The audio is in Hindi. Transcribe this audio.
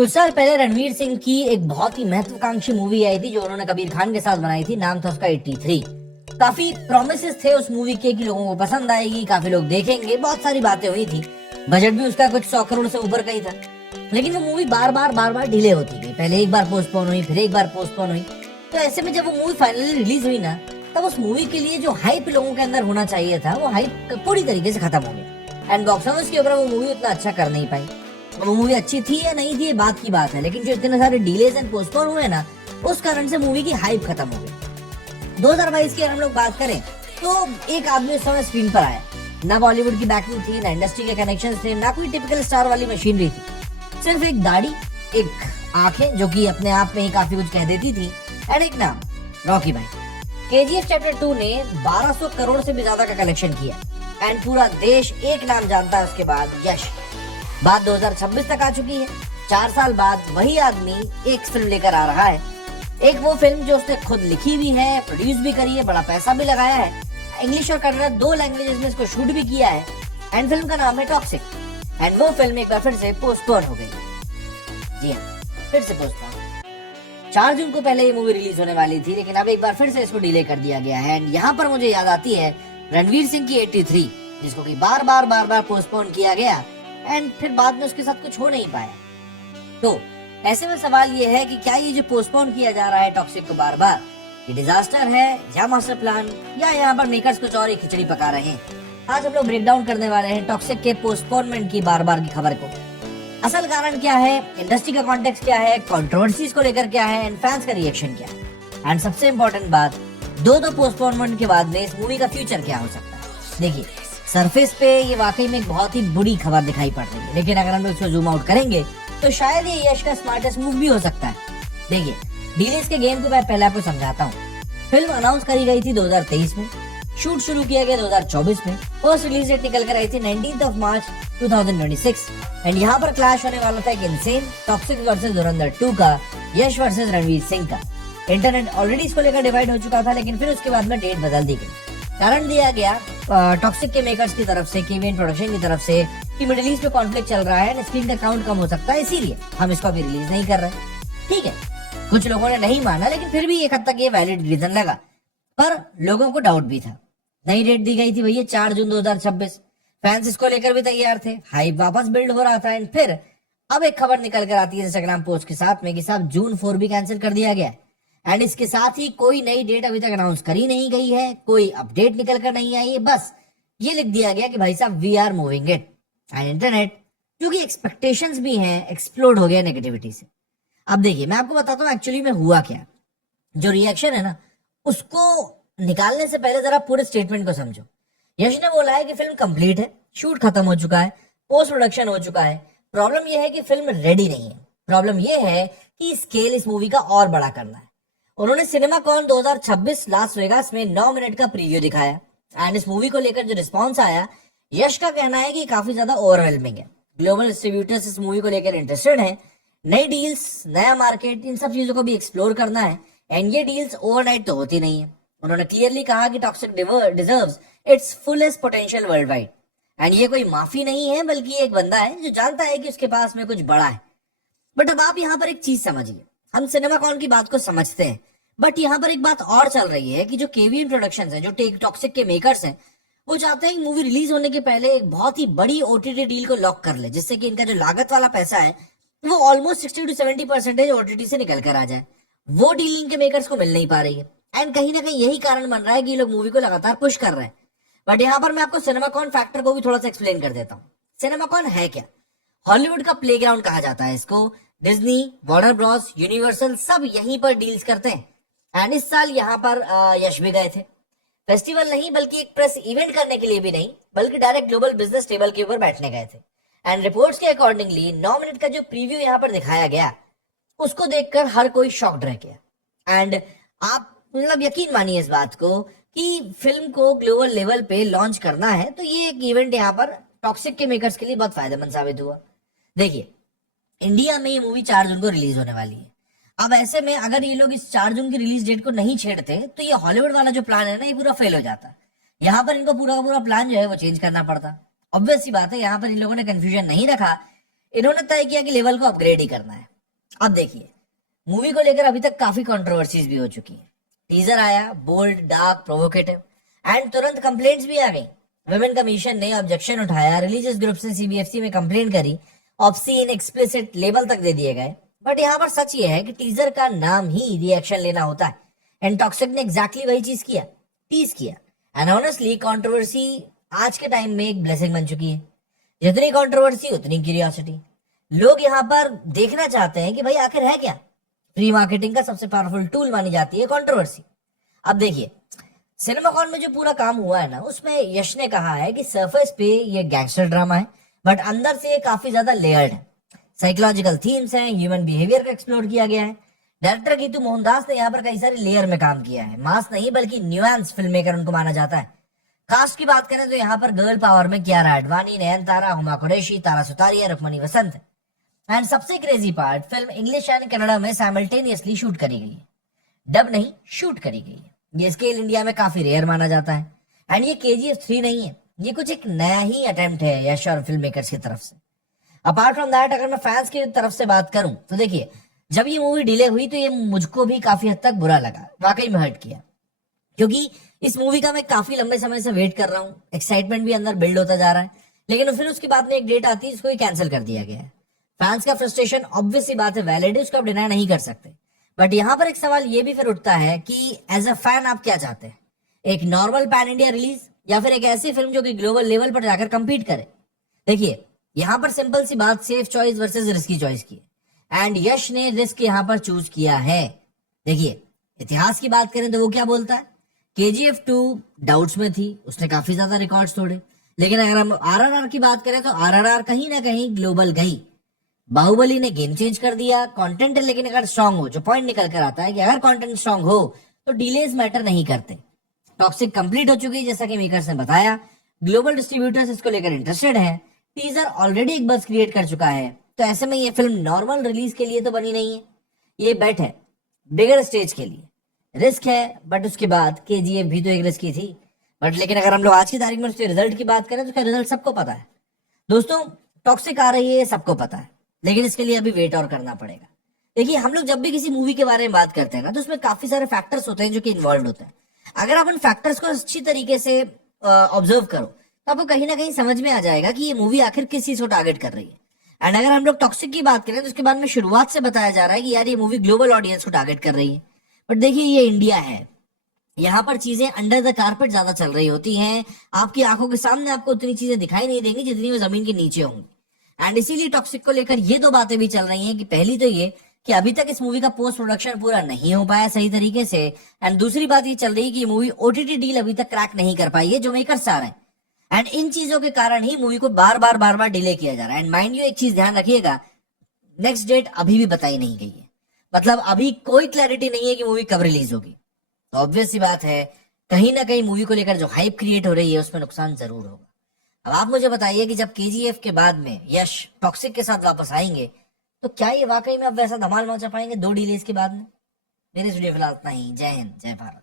कुछ साल पहले रणवीर सिंह की एक बहुत ही महत्वाकांक्षी मूवी आई थी जो उन्होंने कबीर खान के साथ बनाई थी। नाम था उसका 83। काफी प्रोमिसेस थे उस मूवी के कि लोगों को पसंद आएगी, काफी लोग देखेंगे, बहुत सारी बातें हुई थी। बजट भी उसका कुछ 100 करोड़ से ऊपर का ही था। लेकिन वो मूवी बार बार डिले होती गई। पहले एक बार पोस्टपोन हुई, फिर एक बार पोस्टपोन हुई। तो ऐसे में जब वो मूवी फाइनली रिलीज हुई ना, तब उस मूवी के लिए जो हाइप लोगों के अंदर होना चाहिए था, वो हाइप पूरी तरीके से खत्म हो गया। एंड बॉक्स ऑफिस के ऊपर वो मूवी उतना अच्छा कर नहीं पाई। वो मूवी अच्छी थी या नहीं थी ये बात की बात है, लेकिन जो इतने सारे डिलेज एंड पोस्टपोन हुए ना, उस कारण से मूवी की हाइप खत्म हो गई। 2022 की अगर हम लोग बात करें तो एक आदमी उस समय स्क्रीन पर आया। ना बॉलीवुड की बैकिंग थी, ना इंडस्ट्री के कनेक्शन थे, ना कोई टिपिकल स्टार वाली मशीनरी थी। सिर्फ एक दाढ़ी, एक आंखें जो कि अपने आप में ही काफी कुछ कह देती थी, एंड एक नाम, रॉकी भाई। केजीएफ चैप्टर 2 ने 1200 करोड़ से भी ज्यादा का कलेक्शन किया एंड पूरा देश एक नाम जानता है उसके बाद, यश। बात 2026 तक आ चुकी है। 4 साल बाद वही आदमी एक फिल्म लेकर आ रहा है। एक वो फिल्म जो उसने खुद लिखी भी है, प्रोड्यूस भी करी है, बड़ा पैसा भी लगाया है। इंग्लिश और कन्नड़ 2 लैंग्वेजेस में इसको शूट भी किया है। एंड फिल्म का नाम है टॉक्सिक। एंड वो फिल्म एक बार फिर से पोस्टपोन हो गई। जी हाँ, फिर से पोस्टपोन। 4 जून को पहले ये मूवी रिलीज होने वाली थी, लेकिन अब एक बार फिर से इसको डिले कर दिया गया है। एंड यहाँ पर मुझे याद आती है रणवीर सिंह की 83, जिसको कि बार बार पोस्टपोन किया गया एंड फिर बाद में उसके साथ कुछ हो नहीं पाया। तो ऐसे में सवाल ये है कि क्या ये जो पोस्टपोन किया जा रहा है टॉक्सिक को बार बार, ये डिजास्टर है या मास्टर प्लान, या यहाँ पर मेकर्स कुछ और ही खिचड़ी पका रहे हैं। आज हम लोग ब्रेक डाउन करने वाले हैं टॉक्सिक के पोस्टपोनमेंट की बार की खबर को। असल कारण क्या है, इंडस्ट्री का कॉन्टेक्स्ट क्या है, कंट्रोवर्सीज को लेकर क्या है, एंड फैंस का रिएक्शन क्या है। एंड सबसे इम्पोर्टेंट बात, दो पोस्टपोनमेंट के बाद में इस मूवी का फ्यूचर क्या हो सकता है। देखिए, सरफेस पे ये वाकई में एक बहुत ही बुरी खबर दिखाई पड़ रही है, लेकिन अगर हम लोग इसको जूम आउट करेंगे तो शायद ये यश का स्मार्टेस्ट मूव भी हो सकता है। देखिए, डीलेस के गेम को मैं पहले आपको समझाता हूँ। फिल्म अनाउंस करी गई थी 2023 में, शूट शुरू किया गया 2024 में, फर्स्ट रिलीज डेट निकल कर आई थी 19 मार्च 2026। एंड यहाँ पर क्लैश होने वाला था एक इनसेन टॉक्सिक वर्सेस धुरंधर 2 का, यश वर्सेस रणवीर सिंह का। इंटरनेट ऑलरेडी इसको लेकर डिवाइड हो चुका था, लेकिन फिर उसके बाद में डेट बदल दी गई। कारण दिया गया टॉक्सिक के मेकर्स की तरफ से, केवीएन प्रोडक्शन की तरफ से, कि मिडिल ईस्ट में कॉन्फ्लिक्ट चल रहा है, स्क्रीन का काउंट कम हो सकता है, इसीलिए हम इसको अभी रिलीज नहीं कर रहे। ठीक है, कुछ लोगों ने नहीं माना, लेकिन फिर भी एक हद तक ये वैलिड रीजन लगा। पर लोगों को डाउट भी था। नई डेट दी गई थी भैया 4 जून 2026। फैंस इसको लेकर भी तैयार थे, हाइप वापस बिल्ड हो रहा था। एंड फिर अब एक खबर निकल कर आती है इंस्टाग्राम पोस्ट के साथ में कि साहब जून 4 भी कैंसिल कर दिया गया। एंड इसके साथ ही कोई नई डेट अभी तक अनाउंस करी नहीं गई है, कोई अपडेट निकल कर नहीं आई है, बस ये लिख दिया गया कि भाई साहब we are moving it. And internet, जो कि एक्सपेक्टेशंस भी हैं, एक्सप्लोड हो गया नेगेटिविटी से। अब देखिए, मैं आपको बताता हूँ एक्चुअली में हुआ क्या। जो रिएक्शन है ना, उसको निकालने से पहले जरा पूरे स्टेटमेंट को समझो। यश ने बोला है कि फिल्म कंप्लीट है, शूट खत्म हो चुका है, पोस्ट प्रोडक्शन हो चुका है। प्रॉब्लम यह है कि फिल्म रेडी नहीं है। प्रॉब्लम यह है कि स्केल इस मूवी का और बड़ा करना है। उन्होंने सिनेमाकॉन 2026 लास वेगास में 9 मिनट का प्रीव्यू दिखाया। एंड इस मूवी को लेकर जो रिस्पॉन्स आया, यश का कहना है कि काफी ज्यादा ओवरवेलमिंग है। ग्लोबल डिस्ट्रीब्यूटर्स इस मूवी को लेकर इंटरेस्टेड है। नई डील्स, नया मार्केट, इन सब चीजों को भी एक्सप्लोर करना है। एंड ये डील्स ओवरनाइट तो होती नहीं है। उन्होंने क्लियरली कहा कि toxic deserves it's fullest potential world wide. And ये कोई माफी नहीं है, बल्कि एक बंदा है जो जानता है कि उसके पास में कुछ बड़ा है। बट अब आप यहाँ पर एक चीज समझिए, हम सिनेमाकॉन की बात को समझते हैं, बट यहाँ पर एक बात और चल रही है कि जो केवीएन प्रोडक्शंस हैं, जो टॉक्सिक के मेकर्स हैं, वो चाहते हैं मूवी रिलीज होने के पहले एक बहुत ही बड़ी ओटीटी डील को लॉक कर ले, जिससे कि इनका जो लागत वाला पैसा है वो ऑलमोस्ट 60 to 70% ओटीटी से निकल कर आ जाए। वो डील इनके मेकर्स को मिल नहीं पा रही है। एंड कहीं ना कहीं यही कारण बन रहा है कि ये लोग मूवी को लगातार पुश कर रहे हैं। बट यहाँ पर मैं आपको सिनेमाकॉन फैक्टर को भी थोड़ा सा एक्सप्लेन कर देता हूँ। सिनेमाकॉन है क्या? हॉलीवुड का प्लेग्राउंड कहा जाता है इसको। डिज्नी, वार्नर ब्रॉस, यूनिवर्सल सब यहीं पर डील्स करते हैं। एंड इस साल यहाँ पर यश भी गए थे। फेस्टिवल नहीं, बल्कि एक प्रेस इवेंट करने के लिए भी नहीं, बल्कि डायरेक्ट ग्लोबल बिजनेस टेबल के ऊपर बैठने गए थे। एंड रिपोर्ट्स के अकॉर्डिंगली 9 मिनट का जो प्रीव्यू यहाँ पर दिखाया गया, उसको देखकर हर कोई शॉक्ड रह गया। एंड आप मतलब यकीन मानिए इस बात को कि फिल्म को ग्लोबल लेवल पे लॉन्च करना है, तो ये एक इवेंट यहाँ पर टॉक्सिक के मेकर्स के लिए बहुत फायदेमंद साबित हुआ। देखिए, इंडिया में ये मूवी 4 जून को रिलीज होने वाली है। अब ऐसे में अगर ये लोग इस 4 जून की रिलीज डेट को नहीं छेड़ते, तो ये हॉलीवुड वाला जो प्लान है ना, ये पूरा फेल हो जाता। यहाँ पर इनको पूरा का पूरा प्लान जो है वो चेंज करना पड़ता। ऑब्वियस सी बात है, यहाँ पर इन लोगों ने कंफ्यूजन नहीं रखा, इन्होंने तय किया कि लेवल को अपग्रेड ही करना है। अब देखिए, मूवी को लेकर अभी तक काफी कंट्रोवर्सीज भी हो चुकी है। टीजर आया, बोल्ड, डार्क, प्रोवोकेटिव, एंड तुरंत कंप्लेंट्स भी आ गई। विमेन कमीशन ने ऑब्जेक्शन उठाया, रिलीजियस ग्रुप ने सीबीएफसी में कंप्लेंट करी, ऑब्सीन, एक्सप्लिसिट लेबल तक दे दिए गए। बट यहाँ पर सच ये है कि टीजर का नाम ही रिएक्शन लेना होता है, एंड टॉक्सिक ने एग्जैक्टली वही चीज किया, टीज किया। एंड ऑनेस्टली कंट्रोवर्सी आज के टाइम में एक ब्लेसिंग बन चुकी है। जितनी कंट्रोवर्सी उतनी क्यूरियोसिटी। लोग यहाँ पर देखना चाहते हैं कि भाई आखिर है क्या। प्री मार्केटिंग का सबसे पावरफुल टूल मानी जाती है कंट्रोवर्सी। अब देखिए, सिनेमाकॉन में जो पूरा काम हुआ है ना, उसमें यश ने कहा है कि सरफेस पे ये गैंगस्टर ड्रामा है, बट अंदर से ये काफी ज्यादा लेयर्ड है। साइकोलॉजिकल थीम्स हैं, ह्यूमन बिहेवियर को एक्सप्लोर किया गया है। डायरेक्टर गीतू मोहनदास ने यहाँ पर कई सारे लेयर में काम किया है। मास नहीं बल्कि न्यूएंस फिल्म मेकर उनको माना जाता है। कास्ट की बात करें तो यहाँ पर गर्ल पावर में कियारा आडवाणी, नयनतारा, हुमा कुरैशी, तारा सुतारिया, रुक्मणी वसंत। एंड सबसे crazy part, film English and Kannada में साइमल्टेनियसली शूट करी गई है, डब नहीं शूट करी गई है। ये स्केल इंडिया में काफी रेयर माना जाता है। एंड ये KGF 3 नहीं है, ये कुछ एक नया ही अटेम्प्ट है यश और फिल्म मेकर्स की तरफ से। अपार्ट फ्रॉम दैट, अगर मैं फैंस की तरफ से बात करूं तो देखिए, जब ये मूवी डिले हुई तो ये मुझको भी काफी हद तक बुरा लगा, वाकई में हर्ट किया, क्योंकि इस मूवी का मैं काफी लंबे समय से वेट कर रहा हूँ। एक्साइटमेंट भी अंदर बिल्ड होता जा रहा है, लेकिन फिर उसके बाद में एक डेट आती है, इसको कैंसिल कर दिया गया है। फैंस का फ्रस्ट्रेशन ऑब्वियस सी बात है, वैलिड है, उसको आप डिनाई नहीं कर सकते। बट यहाँ पर एक सवाल ये भी फिर उठता है कि एज अ फैन आप क्या चाहते हैं, एक नॉर्मल पैन इंडिया रिलीज या फिर एक ऐसी फिल्म जो कि ग्लोबल लेवल पर जाकर कंपीट करे। देखिए, यहाँ पर सिंपल सी बात, safe choice versus risky choice की, एंड यश ने रिस्क यहाँ पर चूज किया है। देखिए, इतिहास की बात करें तो वो क्या बोलता है, KGF 2 डाउट्स में थी, उसने काफी ज्यादा रिकॉर्ड्स तोड़े, लेकिन अगर हम RRR की बात करें तो RRR कहीं ना कहीं ग्लोबल गई। बाहुबली ने गेम चेंज कर दिया, कंटेंट है लेकिन अगर स्ट्रांग हो, जो पॉइंट निकल कर आता है कि अगर कंटेंट स्ट्रांग हो तो डिलेज मैटर नहीं करते। टॉक्सिक कंप्लीट हो चुकी है जैसा कि मेकर्स ने बताया, ग्लोबल डिस्ट्रीब्यूटर्स इसको लेकर इंटरेस्टेड हैं, टीजर ऑलरेडी एक बज़ क्रिएट कर चुका है। तो ऐसे में ये फिल्म नॉर्मल रिलीज के लिए तो बनी नहीं है, ये बेट है बिगर स्टेज के लिए। रिस्क है, बट उसके बाद KGF भी तो एक रिस्क ही थी। बट लेकिन अगर हम लोग आज की तारीख में उसके रिजल्ट की बात करें तो उसका रिजल्ट सबको पता है दोस्तों, टॉक्सिक आ रही है, सबको पता है, लेकिन इसके लिए अभी वेट और करना पड़ेगा। देखिए, हम लोग जब भी किसी मूवी के बारे में बात करते हैं ना, तो उसमें काफी सारे फैक्टर्स होते हैं जो कि इन्वॉल्व होते हैं। अगर आप उन फैक्टर्स को अच्छी तरीके से ऑब्जर्व करो तो आपको कहीं ना कहीं समझ में आ जाएगा कि ये मूवी आखिर किस चीज को टारगेट कर रही है। एंड अगर हम लोग टॉक्सिक की बात करें तो उसके बाद में शुरुआत से बताया जा रहा है कि यार ये मूवी ग्लोबल ऑडियंस को टारगेट कर रही है। बट देखिए, ये इंडिया है, यहाँ पर चीजें अंडर द कारपेट ज्यादा चल रही होती हैं। आपकी आंखों के सामने आपको उतनी चीजें दिखाई नहीं देंगी जितनी वो जमीन के नीचे होंगी। एंड इसीलिए टॉक्सिक को लेकर ये दो बातें भी चल रही हैं कि पहली तो ये कि अभी तक इस मूवी का पोस्ट प्रोडक्शन पूरा नहीं हो पाया सही तरीके से, एंड दूसरी बात ये चल रही है कि ये मूवी OTT डील अभी तक क्रैक नहीं कर पाई है जो मेकर्स चाह रहे हैं। एंड इन चीजों के कारण ही मूवी को बार बार डिले किया जा रहा है। एंड माइंड यू, एक चीज ध्यान रखिएगा, नेक्स्ट डेट अभी भी बताई नहीं गई है, मतलब अभी कोई क्लैरिटी नहीं है कि मूवी कब रिलीज होगी। तो ऑब्वियस सी बात है, कहीं ना कहीं मूवी को लेकर जो हाइप क्रिएट हो रही है उसमें नुकसान जरूर होगा। अब आप मुझे बताइए कि जब KGF के बाद में यश टॉक्सिक के साथ वापस आएंगे तो क्या ये वाकई में अब वैसा धमाल मचा पाएंगे 2 डिलेज के बाद में। मेरे स्टूडियो फिलहाल इतना ही। जय हिंद, जय भारत।